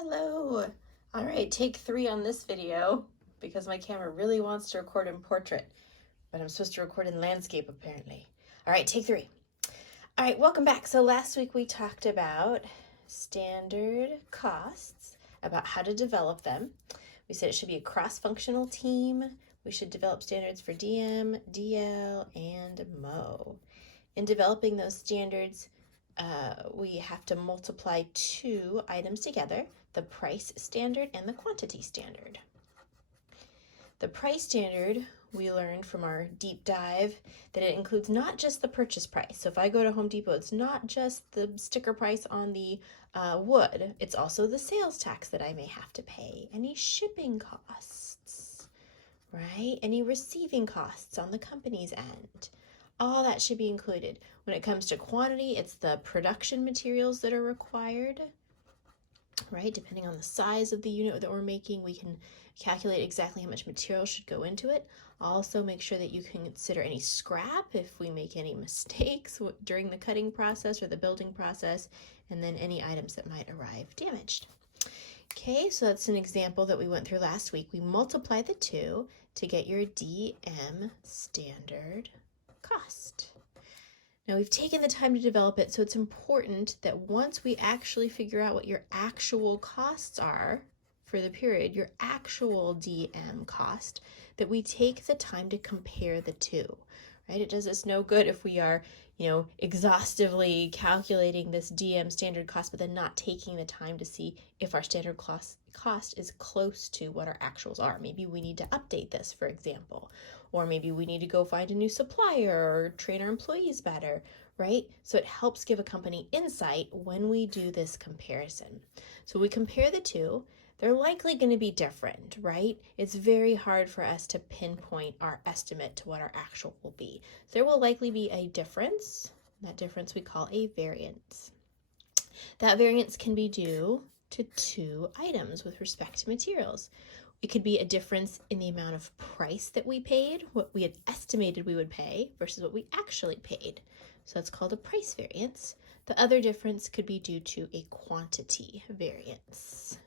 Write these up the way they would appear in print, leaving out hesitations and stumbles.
Hello. All right, take 3 on this video because my camera really wants to record in portrait, but I'm supposed to record in landscape apparently. All right, take 3. All right, welcome back. So last week we talked about standard costs, about how to develop them. We said it should be a cross-functional team. We should develop standards for DM, DL, and MO. In developing those standards, we have to multiply 2 items together, the price standard and the quantity standard. The price standard, we learned from our deep dive that it includes not just the purchase price. So if I go to Home Depot, it's not just the sticker price on the wood, it's also the sales tax that I may have to pay, any shipping costs, right? Any receiving costs on the company's end. All that should be included. When it comes to quantity, it's the production materials that are required, right? Depending on the size of the unit that we're making, we can calculate exactly how much material should go into it. Also, make sure that you can consider any scrap if we make any mistakes during the cutting process or the building process, and then any items that might arrive damaged. Okay, so that's an example that we went through last week. We multiply the 2 to get your DM standard cost. Now we've taken the time to develop it, so it's important that once we actually figure out what your actual costs are for the period, your actual DM cost, that we take the time to compare the 2, right? It does us no good if we are, exhaustively calculating this DM standard cost, but then not taking the time to see if our standard cost is close to what our actuals are. Maybe we need to update this, for example, or maybe we need to go find a new supplier or train our employees better, right? So it helps give a company insight when we do this comparison. So we compare the 2. They're likely going to be different, right? It's very hard for us to pinpoint our estimate to what our actual will be. There will likely be a difference. That difference we call a variance. That variance can be due to 2 items with respect to materials. It could be a difference in the amount of price that we paid, what we had estimated we would pay versus what we actually paid. So that's called a price variance. The other difference could be due to a quantity variance,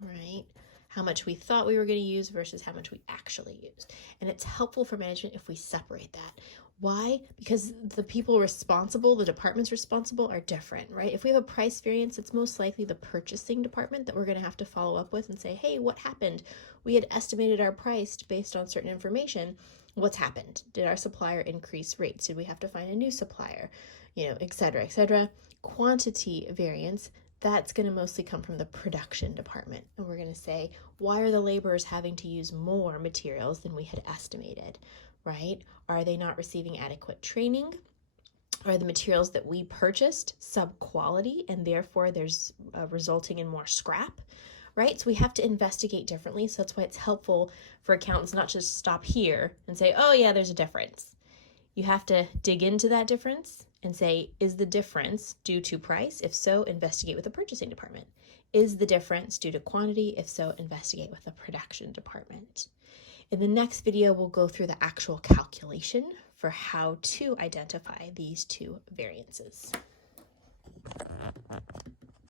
right? How much we thought we were going to use versus how much we actually used. And it's helpful for management if we separate that. Why? Because the people responsible, the departments responsible are different, right? If we have a price variance, it's most likely the purchasing department that we're going to have to follow up with and say, hey, what happened? We had estimated our price based on certain information. What's happened? Did our supplier increase rates? Did we have to find a new supplier? Et cetera, et cetera. Quantity variance, that's going to mostly come from the production department. And we're going to say, why are the laborers having to use more materials than we had estimated, right? Are they not receiving adequate training? Are the materials that we purchased sub-quality and therefore there's resulting in more scrap, right? So we have to investigate differently. So that's why it's helpful for accountants not just stop here and say, oh yeah, there's a difference. You have to dig into that difference and say, is the difference due to price? If so, investigate with the purchasing department. Is the difference due to quantity? If so, investigate with the production department. In the next video, we'll go through the actual calculation for how to identify these 2 variances.